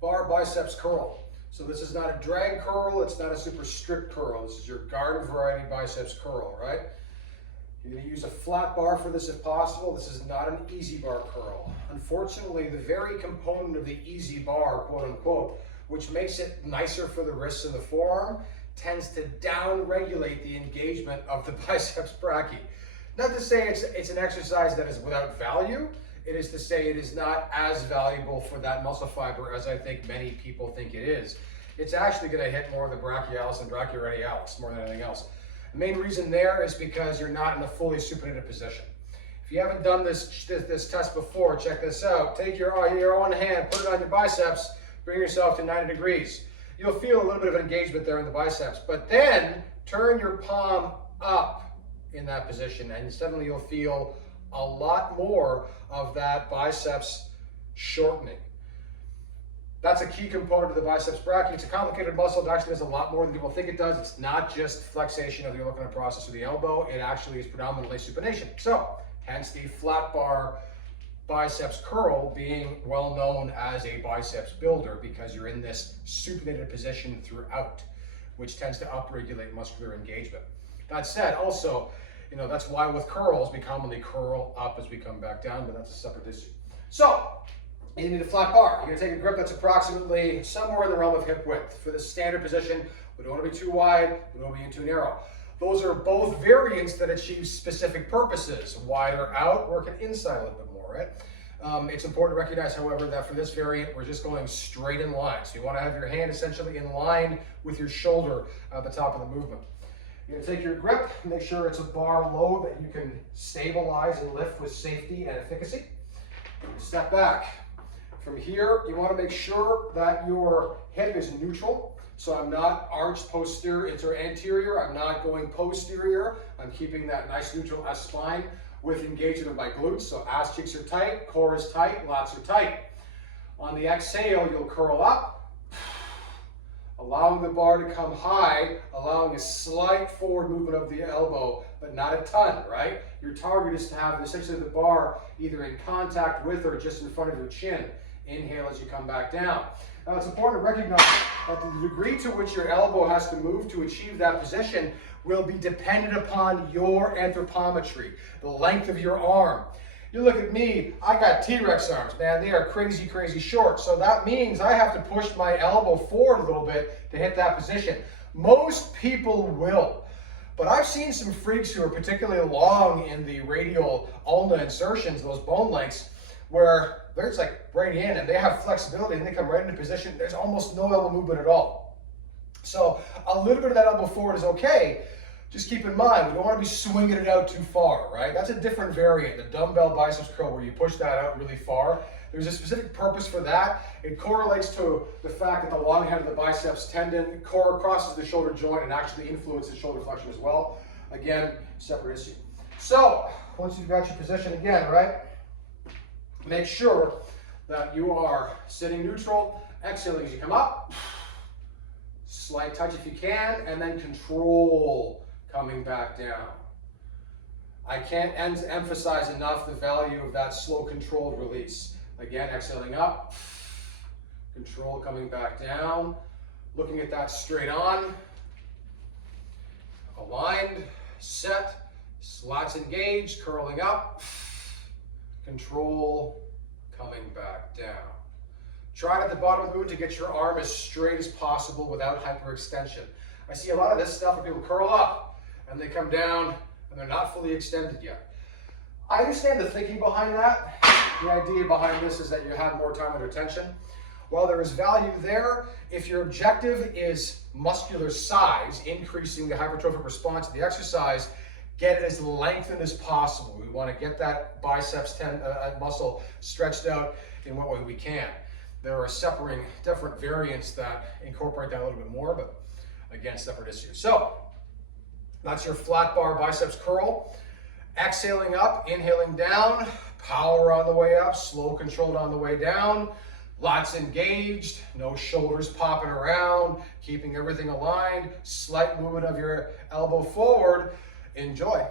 bar biceps curl. So this is not a drag curl, it's not a super strict curl. This is your garden variety biceps curl, right? You're going to use a flat bar for this if possible. This is not an easy bar curl. Unfortunately, the very component of the easy bar, quote unquote, which makes it nicer for the wrists and the forearm, tends to down-regulate the engagement of the biceps brachii. Not to say it's an exercise that is without value. It is to say it is not as valuable for that muscle fiber as I think many people think it is. It's actually going to hit more of the brachialis and brachioradialis more than anything else. The main reason there is because you're not in a fully supinated position. If you haven't done this test before, check this out. Take your own hand, put it on your biceps, bring yourself to 90 degrees. You'll feel a little bit of engagement there in the biceps, but then turn your palm up in that position and suddenly you'll feel a lot more of that biceps shortening. That's a key component of the biceps brachii. It's a complicated muscle. It actually does a lot more than people think it does. It's not just flexation of the olecranon process of the elbow. It actually is predominantly supination. So, hence the flat bar biceps curl being well known as a biceps builder because you're in this supinated position throughout, which tends to upregulate muscular engagement. That said, also, that's why with curls, we commonly curl up as we come back down, but that's a separate issue. So, you need a flat bar. You're gonna take a grip that's approximately somewhere in the realm of hip width. For the standard position, we don't wanna be too wide, we don't wanna be too narrow. Those are both variants that achieve specific purposes. Wider out, working inside a little bit more, right? It's important to recognize, however, that for this variant, we're just going straight in line. So you wanna have your hand essentially in line with your shoulder at the top of the movement. You're gonna take your grip, make sure it's a bar low that you can stabilize and lift with safety and efficacy. Step back. From here, you want to make sure that your hip is neutral. So I'm not arched posterior into anterior. I'm not going posterior. I'm keeping that nice neutral S-spine with engagement of my glutes. So ass cheeks are tight, core is tight, lats are tight. On the exhale, you'll curl up, allowing the bar to come high, allowing a slight forward movement of the elbow, but not a ton, right? Your target is to have essentially the bar either in contact with or just in front of your chin. Inhale as you come back down. Now it's important to recognize that the degree to which your elbow has to move to achieve that position will be dependent upon your anthropometry, the length of your arm. You look at me, I got T-Rex arms, man. They are crazy, crazy short. So that means I have to push my elbow forward a little bit to hit that position. Most people will. But I've seen some freaks who are particularly long in the radial ulna insertions, those bone lengths, where they're just like right in and they have flexibility and they come right into position. There's almost no elbow movement at all. So a little bit of that elbow forward is okay. Just keep in mind, we don't want to be swinging it out too far, right? That's a different variant, the dumbbell biceps curl, where you push that out really far. There's a specific purpose for that. It correlates to the fact that the long head of the biceps tendon crosses the shoulder joint and actually influences shoulder flexion as well. Again, separate issue. So once you've got your position again, right? Make sure that you are sitting neutral, exhaling as you come up, slight touch if you can, and then control coming back down. I can't emphasize enough the value of that slow controlled release. Again, exhaling up, control coming back down, looking at that straight on, aligned, set, slats engaged, curling up, control, coming back down. Try at the bottom of the movement to get your arm as straight as possible without hyperextension. I see a lot of this stuff where people curl up and they come down and they're not fully extended yet. I understand the thinking behind that. The idea behind this is that you have more time under tension. While there is value there, if your objective is muscular size, increasing the hypertrophic response to the exercise, get it as lengthened as possible. We want to get that biceps muscle stretched out in what way we can. There are different variants that incorporate that a little bit more, but again, separate issues. So that's your flat bar biceps curl. Exhaling up, inhaling down, power on the way up, slow controlled on the way down. Lats engaged, no shoulders popping around, keeping everything aligned, slight movement of your elbow forward. Enjoy.